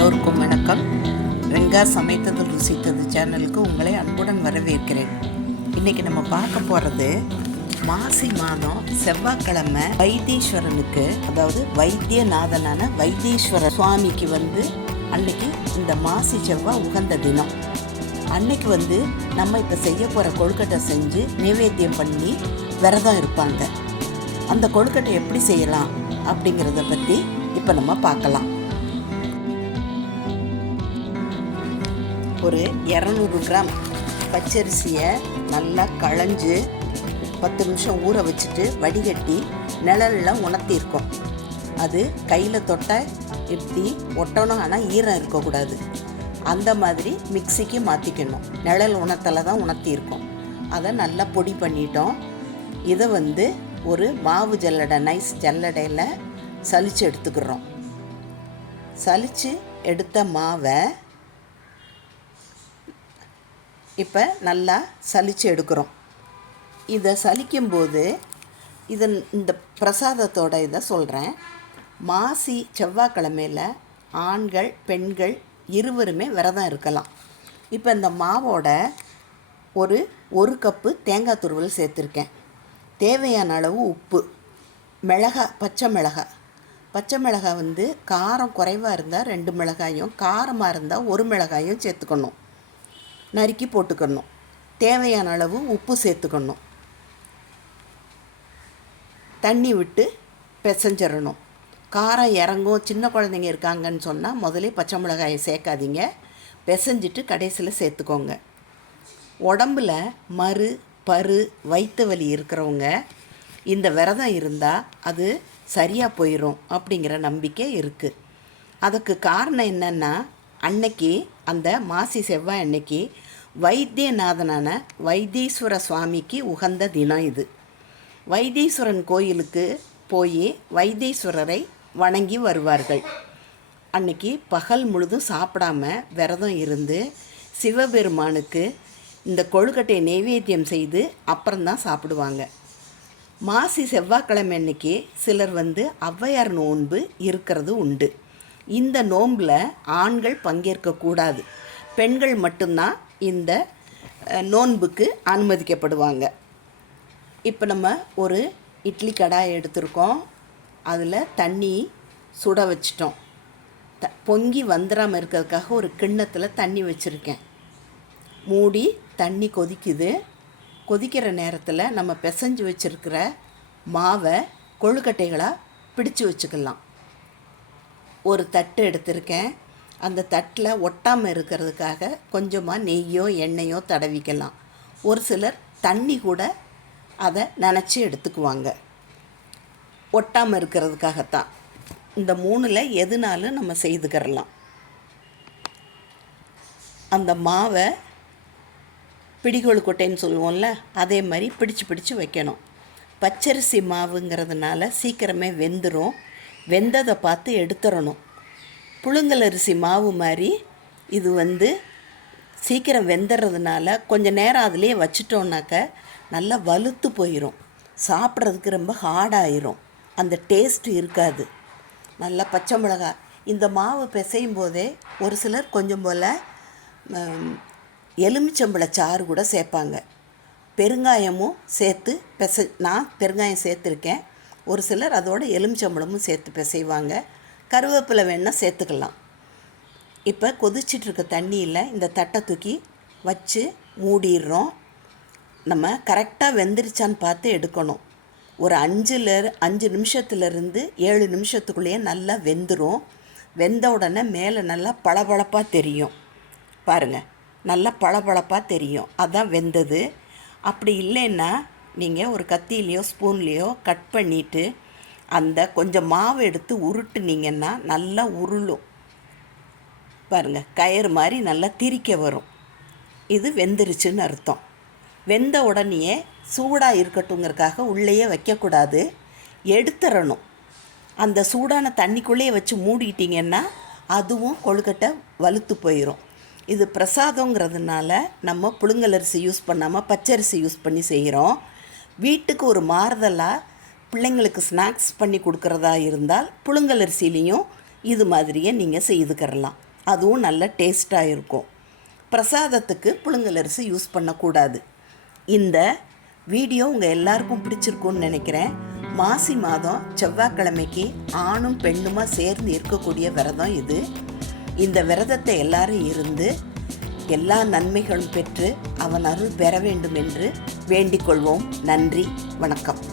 எல்லோருக்கும் வணக்கம். ரெங்கா சமைத்தது ருசித்தது சேனலுக்கு உங்களை அன்புடன் வரவேற்கிறேன். இன்னைக்கு நம்ம பார்க்க போகிறது மாசி மாதம் செவ்வாய்க்கிழமை வைத்தீஸ்வரனுக்கு அதாவது வைத்தியநாதனான வைத்தீஸ்வர சுவாமிக்கு வந்து அன்னைக்கு இந்த மாசி செவ்வாய் உகந்த தினம். அன்னைக்கு வந்து நம்ம இப்போ செய்ய போகிற கொழுக்கட்டை செஞ்சு நைவேத்தியம் பண்ணி விரதம் இருப்பாங்க. அந்த கொழுக்கட்டை எப்படி செய்யலாம் அப்படிங்கிறத பற்றி இப்போ நம்ம பார்க்கலாம். ஒரு இரநூறு கிராம் பச்சரிசியை நல்லா களைஞ்சு பத்து நிமிஷம் ஊற வச்சுட்டு வடிகட்டி நிழலில் உணர்த்தியிருக்கோம். அது கையில் தொட்ட இப்படி ஒட்டணும் ஆனால் ஈரம் இருக்கக்கூடாது. அந்த மாதிரி மிக்சிக்கு மாற்றிக்கணும் நிழல் உணத்தில் தான் உணர்த்தியிருக்கோம். அதை நல்லா பொடி பண்ணிட்டோம். இதை வந்து ஒரு மாவு ஜல்லடை நைஸ் ஜல்லடையில் சலித்து எடுத்துக்கிறோம். சலித்து எடுத்த மாவை இப்போ நல்லா சலித்து எடுக்கிறோம். இதை சலிக்கும்போது இதன் இந்த பிரசாதத்தோட இதை சொல்கிறேன் மாசி செவ்வாய்க்கிழமையில் ஆண்கள் பெண்கள் இருவருமே விரதம் இருக்கலாம். இப்போ இந்த மாவோட ஒரு ஒரு கப்பு தேங்காய் துருவல் சேர்த்துருக்கேன். தேவையான அளவு உப்பு மிளகா பச்சை மிளகாய் பச்சை மிளகாய் வந்து காரம் குறைவாக இருந்தால் ரெண்டு மிளகாயும் காரமாக இருந்தால் ஒரு மிளகாயும் சேர்த்துக்கணும். நறுக்கி போட்டுக்கணும். தேவையான அளவு உப்பு சேர்த்துக்கணும். தண்ணி விட்டு பிசைஞ்சிடணும். காரம் இறங்கும் சின்ன குழந்தைங்க இருக்காங்கன்னு சொன்னால் முதலே பச்சை மிளகாயை சேர்க்காதீங்க. பிசைஞ்சிட்டு கடைசியில் சேர்த்துக்கோங்க. உடம்புல மறு பரு வயிற்று வலி இருக்கிறவங்க இந்த விரதம் இருந்தால் அது சரியாக போயிடும் அப்படிங்கிற நம்பிக்கை இருக்குது அதுக்கு காரணம் என்னென்னா அன்னைக்கு அந்த மாசி செவ்வாய் அன்னைக்கு வைத்தியநாதனான வைத்தீஸ்வர சுவாமிக்கு உகந்த தினம் இது. வைத்தீஸ்வரன் கோயிலுக்கு போய் வைத்தீஸ்வரரை வணங்கி வருவார்கள். அன்னைக்கு பகல் முழுதும் சாப்பிடாம விரதம் இருந்து சிவபெருமானுக்கு இந்த கொழுக்கட்டையை நெய்வேத்தியம் செய்து அப்புறம்தான் சாப்பிடுவாங்க. மாசி செவ்வாய்க்கிழமை அன்னைக்கு சிலர் வந்து ஔவையார் நோன்பு இருக்கிறது உண்டு. இந்த நோம்பில் ஆண்கள் பங்கேற்கக்கூடாது. பெண்கள் மட்டும்தான் இந்த நோன்புக்கு அனுமதிக்கப்படுவாங்க. இப்போ நம்ம ஒரு இட்லி கடாய் எடுத்திருக்கோம். அதில் தண்ணி சுட வச்சிட்டோம். த பொங்கி வந்துடாமல் இருக்கிறதுக்காக ஒரு கிண்ணத்தில் தண்ணி வச்சுருக்கேன். மூடி தண்ணி கொதிக்குது. கொதிக்கிற நேரத்தில் நம்ம பிசைஞ்சு வச்சுருக்கிற மாவை கொழுக்கட்டைகளாக பிடிச்சு வச்சுக்கலாம். ஒரு தட்டு எடுத்திருக்கேன். அந்த தட்டில் ஒட்டாமல் இருக்கிறதுக்காக கொஞ்சமாக நெய்யோ எண்ணெயோ தடவிக்கலாம். ஒரு சிலர் தண்ணி கூட அதை நினச்சி எடுத்துக்குவாங்க. ஒட்டாமல் இருக்கிறதுக்காகத்தான். இந்த மூணில் எதுனாலும் நம்ம செய்துக்கிறலாம் அந்த மாவை பிடிகொழு கொட்டைன்னு சொல்லுவோம்ல அதே மாதிரி பிடிச்சு பிடிச்சு வைக்கணும். பச்சரிசி மாவுங்கிறதுனால சீக்கிரமே வெந்துடும் வெந்ததை பார்த்து எடுத்துடணும் புழுங்கல் அரிசி மாவு மாதிரி இது வந்து சீக்கிரம் வெந்துடுறதுனால கொஞ்சம் நேரம் அதிலே வச்சிட்டோம்னாக்க நல்லா வலுத்து போயிடும் சாப்பிட்றதுக்கு ரொம்ப ஹார்டாயிரும் அந்த டேஸ்ட்டு இருக்காது. நல்லா பச்சை மிளகாய் இந்த மாவு பிசையும் போதே ஒரு சிலர் கொஞ்சம் போல் எலுமிச்சம்பழ சாறு கூட சேர்ப்பாங்க. பெருங்காயமும் சேர்த்து பிசை நான் பெருங்காயம் சேர்த்துருக்கேன். ஒரு சிலர் அதோட எலுமிச்சம்பழமும் சேர்த்து பிசைவாங்க. கருவேப்பிலை வேணால் சேர்த்துக்கலாம். இப்போ கொதிச்சிட்ருக்க தண்ணியில் இந்த தட்டை தூக்கி வச்சு மூடிடுறோம். நம்ம கரெக்டாக வெந்துருச்சான்னு பார்த்து எடுக்கணும். ஒரு அஞ்சில் அஞ்சு நிமிஷத்துலேருந்து ஏழு நிமிஷத்துக்குள்ளேயே நல்லா வெந்துடும் வெந்த உடனே மேலே நல்லா பளபளப்பாக தெரியும். பாருங்கள் நல்லா பளபளப்பாக தெரியும். அதான் வெந்தது. அப்படி இல்லைன்னா நீங்கள் ஒரு கத்தியிலையோ ஸ்பூன்லேயோ கட் பண்ணிவிட்டு அந்த கொஞ்சம் மாவு எடுத்து உருட்டுனீங்கன்னா நல்லா உருளும். பாருங்கள் கயிறு மாதிரி நல்லா திரிக்க வரும். இது வெந்துருச்சுன்னு அர்த்தம். வெந்த உடனேயே சூடாக இருக்கட்டுங்கிறதுக்காக உள்ளேயே வைக்கக்கூடாது. எடுத்துறணும். அந்த சூடான தண்ணிக்குள்ளேயே வச்சு மூடிட்டிங்கன்னா அதுவும் கொழுக்கட்டை வலுத்து போயிடும் இது பிரசாதங்கிறதுனால நம்ம புழுங்கலரிசி யூஸ் பண்ணாமல் பச்சரிசி யூஸ் பண்ணி செய்கிறோம். வீட்டுக்கு ஒரு மாறுதலாக பிள்ளைங்களுக்கு ஸ்நாக்ஸ் பண்ணி கொடுக்குறதா இருந்தால் புழுங்கலரிசிலையும் இது மாதிரியே நீங்கள் செய்துக்கிறலாம் அதுவும் நல்ல டேஸ்ட்டாக இருக்கும். பிரசாதத்துக்கு புழுங்கலரிசி யூஸ் பண்ணக்கூடாது. இந்த வீடியோ உங்கள் எல்லாருக்கும் பிடிச்சிருக்கும்னு நினைக்கிறேன். மாசி மாதம் செவ்வாய்க்கிழமைக்கு ஆணும் பெண்ணுமா சேர்ந்து இருக்கக்கூடிய விரதம் இது. இந்த விரதத்தை எல்லாரும் இருந்து எல்லா நன்மைகளும் பெற்று அவன் அருள் பெற வேண்டும் என்று வேண்டிக் கொள்வோம். நன்றி வணக்கம்.